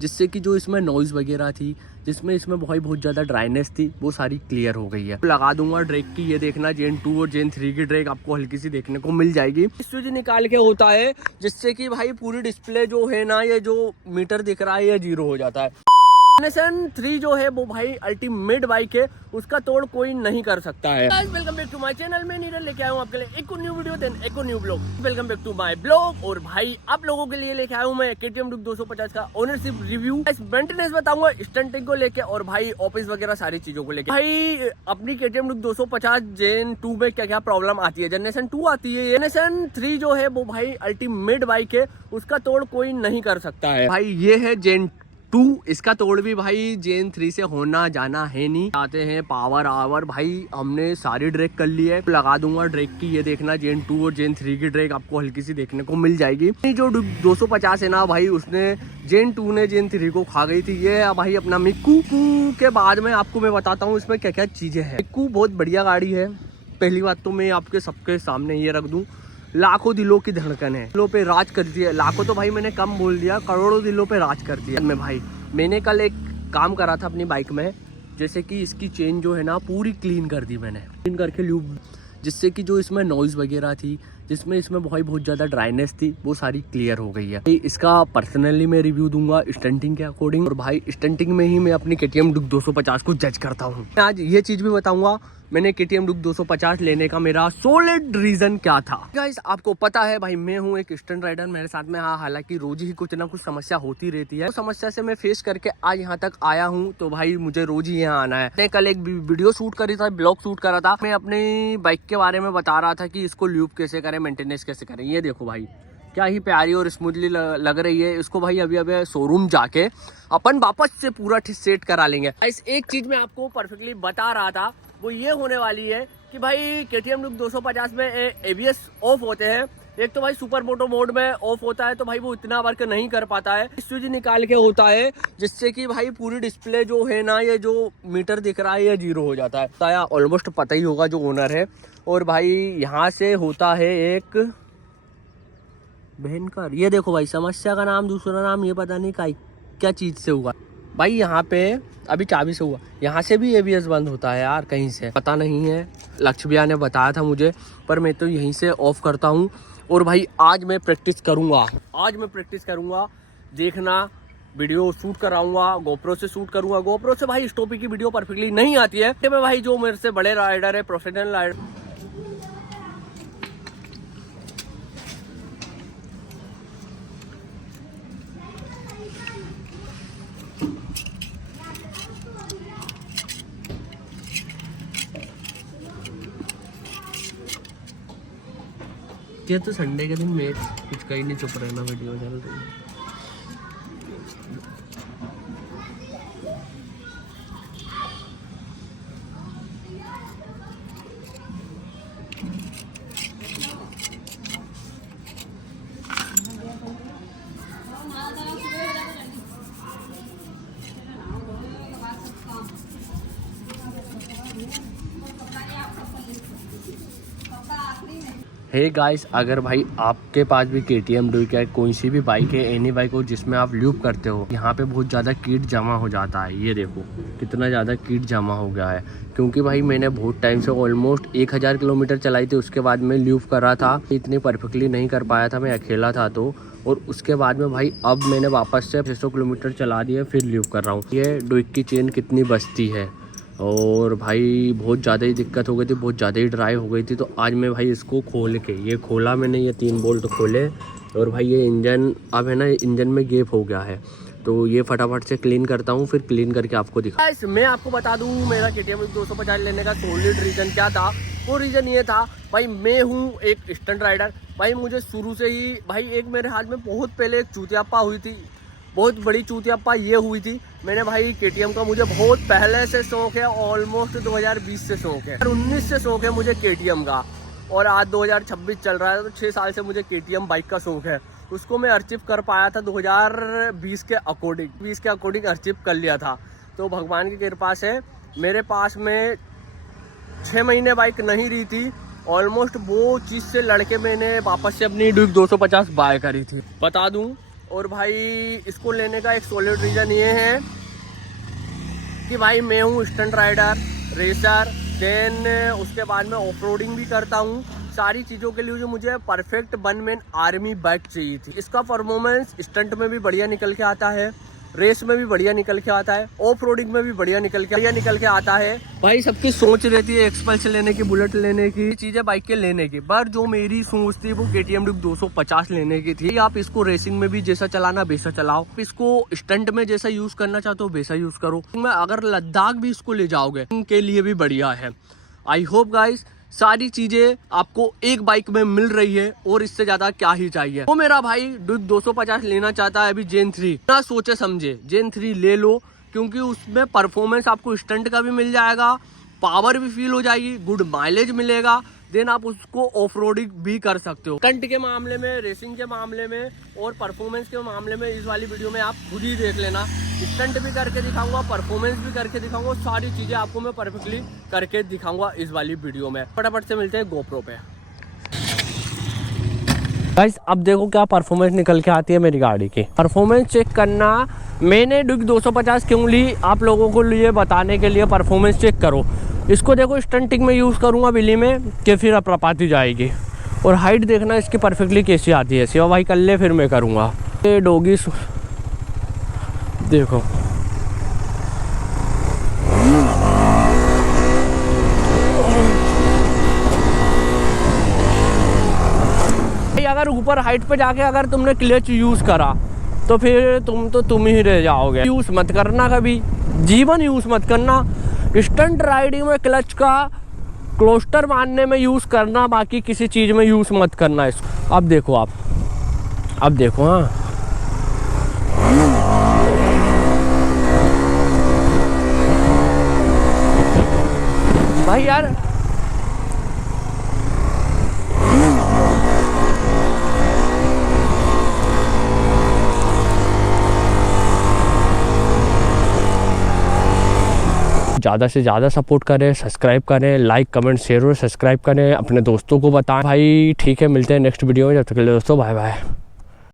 जिससे कि जो इसमें नॉइज़ वगैरह थी, जिसमें इसमें बहुत ज़्यादा ड्राइनेस थी, वो सारी क्लियर हो गई है। लगा दूंगा ड्रैग की, ये देखना जेन 2 और जेन 3 की ड्रैग आपको हल्की सी देखने को मिल जाएगी। स्विच निकाल के होता है जिससे कि भाई पूरी डिस्प्ले जो है ना, ये जो मीटर दिख रहा है ये 0 हो जाता है। जेनेशन 3 जो है वो भाई अल्टीमेट बाइक है, उसका तोड़ कोई नहीं कर सकता है। Welcome back to my channel. मैं नीरज लेके आया हूँ आपके लिए एक न्यू वीडियो देन एक new blog. Welcome back to my blog. और भाई आप लोगों के लिए लेके आया हूँ मैं KTM Duke 250 का ओनरशिप रिव्यू, मेंटेनेंस बताऊंगा, स्टंटिंग को लेके और भाई ऑफिस वगैरह सारी चीजों को लेके। भाई अपनी KTM Duke 250 जेन 2 में क्या क्या प्रॉब्लम आती है, जेनेशन 2 आती है, जेनेशन 3 जो है वो भाई अल्टीमेट बाइक है, उसका तोड़ कोई नहीं कर सकता है। भाई ये है जेन 2, इसका तोड़ भी भाई जेन 3 से होना जाना है नहीं। आते हैं पावर आवर, भाई हमने सारी ड्रैग कर ली है। लगा दूंगा ड्रैग की, ये देखना जेन 2 और जेन 3 की ड्रैग आपको हल्की सी देखने को मिल जाएगी। जो 250 है ना भाई, उसने जेन 2 ने जेन 3 को खा गई थी। ये भाई अपना मिक्कू के बाद में आपको मैं बताता हूँ इसमें क्या क्या चीजें हैं। मिक्कू बहुत बढ़िया गाड़ी है। पहली बात तो मैं आपके सबके सामने ये रख दूं, लाखों दिलों की धड़कन है, दिलों पे राज करती है। लाखों तो भाई मैंने कम बोल दिया, करोड़ों दिलों पे राज करती है। मैं भाई मैंने कल एक काम करा था अपनी बाइक में, जैसे कि इसकी चेन जो है ना पूरी क्लीन कर दी मैंने, क्लीन करके ल्यूब, जिससे कि जो इसमें नॉइज़ वगैरह थी, जिसमें इसमें बहुत ज़्यादा ड्राइनेस थी, वो सारी क्लियर हो गई है। इसका पर्सनली मैं रिव्यू दूंगा स्टंटिंग के अकॉर्डिंग, और भाई स्टंटिंग में ही मैं अपनी KTM Duke 250 को जज करता हूँ। आज ये चीज़ भी बताऊंगा मैंने KTM Duke 250 लेने का मेरा सॉलिड रीजन क्या था। गाइस आपको पता है भाई मैं हूँ एक स्टंट राइडर, मेरे साथ में हालांकि रोज ही कुछ ना कुछ समस्या होती रहती है। तो समस्या से मैं फेस करके आज यहाँ तक आया हूँ, तो भाई मुझे रोज ही यहाँ आना है। मैंने कल एक वीडियो शूट करी था, ब्लॉग शूट करा था, मैं अपनी बाइक के बारे में बता रहा था कि इसको ल्यूब कैसे करें, मेंटेनेंस कैसे करें। ये देखो भाई क्या ही प्यारी और स्मूथली लग रही है। इसको भाई अभी शोरूम जाके अपन वापस से पूरा सेट करा लेंगे। इस एक चीज मैं आपको परफेक्टली बता रहा था, वो ये होने वाली है कि भाई KTM Duke 250 में ABS ऑफ होते हैं। एक तो भाई सुपर मोटो मोड में ऑफ होता है, तो भाई वो इतना वर्क नहीं कर पाता है। स्विच निकाल के होता है जिससे कि भाई पूरी डिस्प्ले जो है ना, ये जो मीटर दिख रहा है ये 0 हो जाता है। ऑलमोस्ट पता ही होगा जो ओनर है। और भाई यहाँ से होता है एक भयंकर, ये देखो भाई समस्या का नाम, दूसरा नाम ये पता नहीं क्या चीज से हुआ भाई। यहाँ पे अभी चाबी से हुआ, यहाँ से भी ABS बंद होता है यार, कहीं से पता नहीं है। लक्ष्य भैया ने बताया था मुझे, पर मैं तो यहीं से ऑफ करता हूँ। और भाई आज मैं प्रैक्टिस करूँगा, देखना वीडियो शूट कराऊंगा, GoPro से शूट करूंगा। GoPro से भाई स्टॉपी की वीडियो परफेक्टली नहीं आती है। मैं भाई जो मेरे से बड़े राइडर है, प्रोफेशनल राइडर, ये तो संडे के दिन मैं कुछ कहीं नहीं, चुप रहना, वीडियो चल रही है। हे गाइस, अगर भाई आपके पास भी KTM Duke है, कोई सी भी बाइक है, एनी बाइक हो जिसमें आप ल्यूब करते हो, यहाँ पे बहुत ज़्यादा कीट जमा हो जाता है। ये देखो कितना ज़्यादा कीट जमा हो गया है, क्योंकि भाई मैंने बहुत टाइम से ऑलमोस्ट 1000 किलोमीटर चलाई थी, उसके बाद में ल्यूब कर रहा था। इतनी परफेक्टली नहीं कर पाया था, मैं अकेला था तो। और उसके बाद में भाई अब मैंने वापस से 600 किलोमीटर चला दिया, फिर ल्यूब कर रहा हूँ। ये Duke की चेन कितनी बचती है, और भाई बहुत ज़्यादा ही दिक्कत हो गई थी, बहुत ज़्यादा ही ड्राई हो गई थी। तो आज मैं भाई इसको खोल के, ये खोला मैंने, ये 3 बोल्ट खोले, और भाई ये इंजन अब है ना, इंजन में गैप हो गया है, तो ये फटाफट से क्लीन करता हूँ, फिर क्लीन करके आपको दिखा। मैं आपको बता दूँ मेरा KTM 250 लेने का सॉलिड रीज़न क्या था। वो रीज़न ये था भाई, मैं हूँ एक स्टंट राइडर। भाई मुझे शुरू से ही भाई, एक मेरे हाथ में बहुत पहले एक चूतियाप्पा हुई थी, बहुत बड़ी चूतियाप्पा ये हुई थी। मैंने भाई KTM का मुझे बहुत पहले से शौक है, ऑलमोस्ट 2020 से शौक है, 2019 से शौक है मुझे KTM का, और आज 2026 चल रहा है, तो 6 साल से मुझे KTM बाइक का शौक है। उसको मैं अचीव कर पाया था 2020 के अकॉर्डिंग अचीव कर लिया था। तो भगवान की कृपा से मेरे पास में 6 महीने बाइक नहीं रही थी, ऑलमोस्ट वो चीज़ से लड़के मैंने वापस से अपनी Duke 250 बाय करी थी। बता दूं और भाई इसको लेने का एक सॉलिड रीज़न ये है कि भाई मैं हूँ स्टंट राइडर, रेसर, देन उसके बाद में ऑफ रोडिंग भी करता हूँ। सारी चीज़ों के लिए जो मुझे perfect one man army bike चाहिए थी। इसका परफॉर्मेंस स्टंट में भी बढ़िया निकल के आता है, रेस में भी बढ़िया निकल के आता है, ऑफ रोडिंग में भी बढ़िया निकल के आता है। भाई सबकी सोच रहती है एक्सपल्स लेने की, बुलेट लेने की, चीज़ें बाइक के लेने की, पर जो मेरी सोच थी वो KTM Duke 250 लेने की थी। आप इसको रेसिंग में भी जैसा चलाना वैसा चलाओ, इसको स्टंट में जैसा यूज़ करना चाहते हो वैसा यूज़ करो। मैं अगर लद्दाख भी इसको ले जाओगे उनके लिए भी बढ़िया है। आई होप गाइज सारी चीजें आपको एक बाइक में मिल रही है और इससे ज्यादा क्या ही चाहिए। वो मेरा भाई Duke 250 लेना चाहता है अभी जेन 3, ना सोचे समझे जेन 3 ले लो, क्योंकि उसमें परफॉर्मेंस आपको स्टंट का भी मिल जाएगा, पावर भी फील हो जाएगी, गुड माइलेज मिलेगा, देन आप उसको ऑफ रोडिंग भी कर सकते हो। स्टंट के मामले में, रेसिंग के मामले में और परफॉर्मेंस के मामले में इस वाली वीडियो में आप खुद ही देख लेना। स्टंट भी करके दिखाऊंगा, परफॉर्मेंस भी करके दिखाऊंगा, सारी चीज़ें आपको मैं परफेक्टली करके दिखाऊंगा इस वाली वीडियो में। फटाफट से मिलते हैं GoPro पे। गाइस अब देखो क्या परफॉर्मेंस निकल के आती है मेरी गाड़ी की। परफॉर्मेंस चेक करना, मैंने Duke 250 क्यों ली आप लोगों को लिए बताने के लिए। परफॉर्मेंस चेक करो, इसको देखो स्टंटिंग में यूज़ करूँगा बिल्ली में कि फिर अपरापाती जाएगी। और हाइट देखना इसकी परफेक्टली कैसी आती है। सिवा भाई कर ले फिर मैं करूँगा। ये डोगी देखो, अगर ऊपर हाइट पे जाके अगर तुमने क्लच यूज़ करा तो फिर तुम ही रह जाओगे। यूज़ मत करना कभी, जीवन यूज़ मत करना। स्टंट राइडिंग में क्लच का क्लोस्टर मारने में यूज़ करना, बाकी किसी चीज़ में यूज़ मत करना इसको। अब देखो अब देखो। हाँ भाई यार ज़्यादा से ज़्यादा सपोर्ट करें, सब्सक्राइब करें, लाइक कमेंट शेयर और सब्सक्राइब करें, अपने दोस्तों को बताएं। भाई ठीक है, मिलते हैं नेक्स्ट वीडियो में। जब तक के लिए दोस्तों बाय बाय।